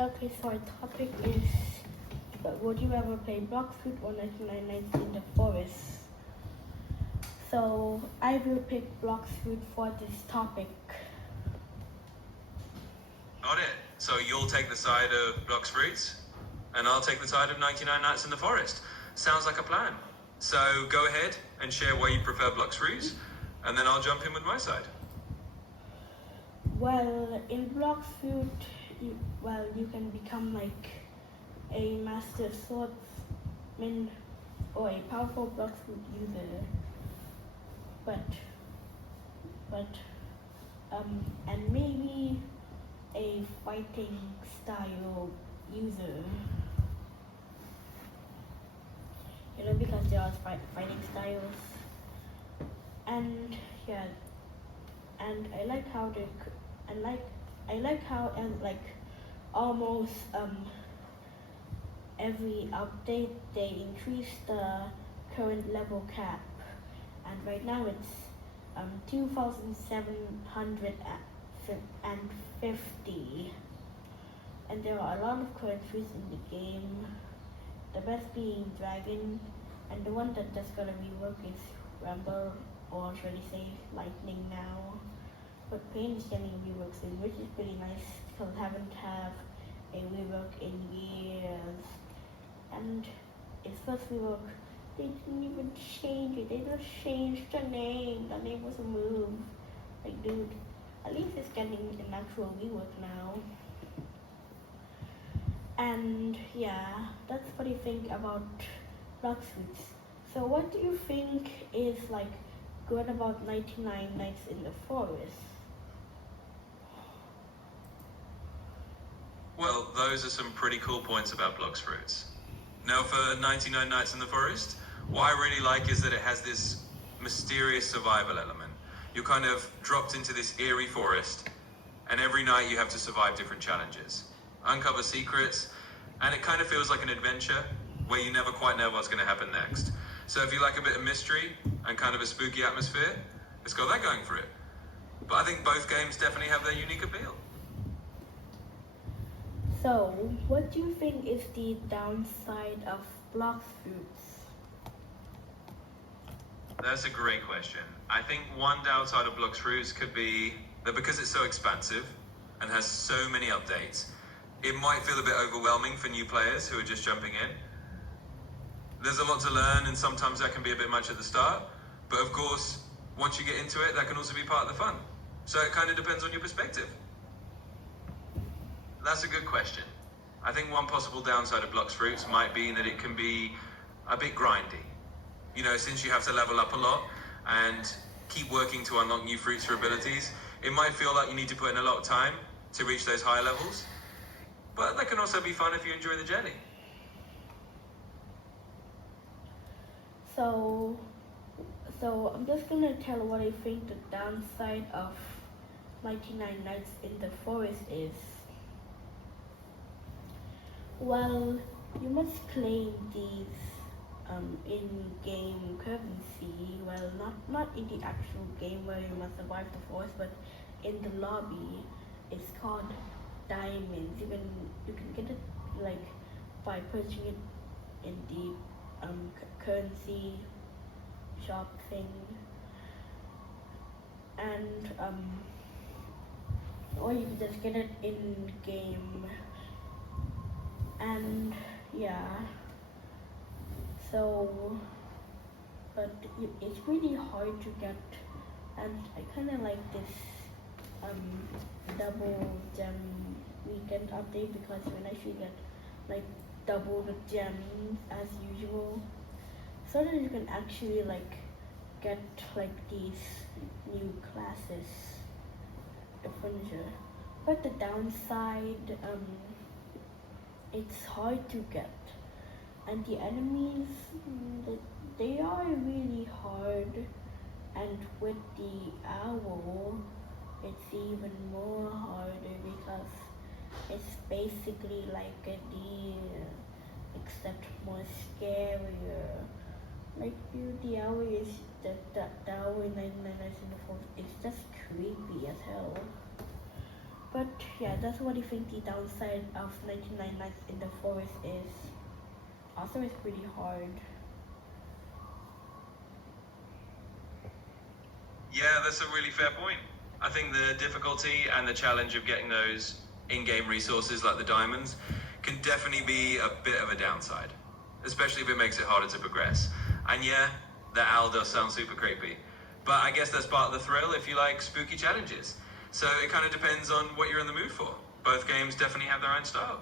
Okay, so our topic is, would you ever play Blox Fruit or 99 Nights in the Forest? So I will pick Blox Fruit for this topic. Got it. So you'll take the side of Blox Fruits, and I'll take the side of 99 Nights in the Forest. Sounds like a plan. So go ahead and share why you prefer Blox Fruits, and then I'll jump in with my side. Well, in Blox Fruit, you can become like a master swordsman or a powerful Blox Fruit user. And maybe a fighting style user. You know, because there are fighting styles. And yeah, and I like how almost every update they increase the current level cap, and right now it's 2,750, and there are a lot of current fruits in the game. The best being Dragon, and the one that's gonna rework is Rumble, or should I say Lightning now. But Pain is getting rework soon, which is pretty nice because I haven't had a rework in years. And its first rework, they didn't even change it. They just changed the name. The name was removed. Like, dude, at least it's getting an actual rework now. And yeah, that's what I think about Blox Fruits. So what do you think is like good about 99 Nights in the Forest? Well, those are some pretty cool points about Blox Fruits. Now for 99 Nights in the Forest, what I really like is that it has this mysterious survival element. You're kind of dropped into this eerie forest, and every night you have to survive different challenges, uncover secrets, and it kind of feels like an adventure where you never quite know what's going to happen next. So if you like a bit of mystery and kind of a spooky atmosphere, it's got that going for it. But I think both games definitely have their unique appeal. So, what do you think is the downside of Blox Fruits? That's a great question. I think one downside of Blox Fruits could be that because it's so expansive and has so many updates, it might feel a bit overwhelming for new players who are just jumping in. There's a lot to learn, and sometimes that can be a bit much at the start, but of course, once you get into it, that can also be part of the fun. So it kind of depends on your perspective. That's a good question. I think one possible downside of Blox Fruits might be that it can be a bit grindy. You know, since you have to level up a lot and keep working to unlock new fruits or abilities, it might feel like you need to put in a lot of time to reach those higher levels. But that can also be fun if you enjoy the journey. So I'm just gonna tell what I think the downside of 99 Nights in the Forest is. Well, you must claim these in-game currency. Well, not in the actual game where you must survive the forest, but in the lobby. It's called diamonds. You can get it like by purchasing it in the currency shop thing, and or you can just get it in game. And yeah, so but it's really hard to get, and I kind of like this double gem weekend update because you can actually get like double the gems as usual, so that you can actually like get like these new classes, the furniture. But the downside, it's hard to get, and the enemies, they are really hard, and with the owl it's even more harder because it's basically like a deer except more scarier. Like, dude, the owl is the owl in 99 Nights in the Forest is just creepy as hell. But yeah, that's what I think the downside of 99 Nights in the Forest is. Also, it's pretty hard. Yeah, that's a really fair point. I think the difficulty and the challenge of getting those in-game resources like the diamonds can definitely be a bit of a downside, especially if it makes it harder to progress. And yeah, the owl does sound super creepy, but I guess that's part of the thrill if you like spooky challenges. So it kind of depends on what you're in the mood for. Both games definitely have their own style.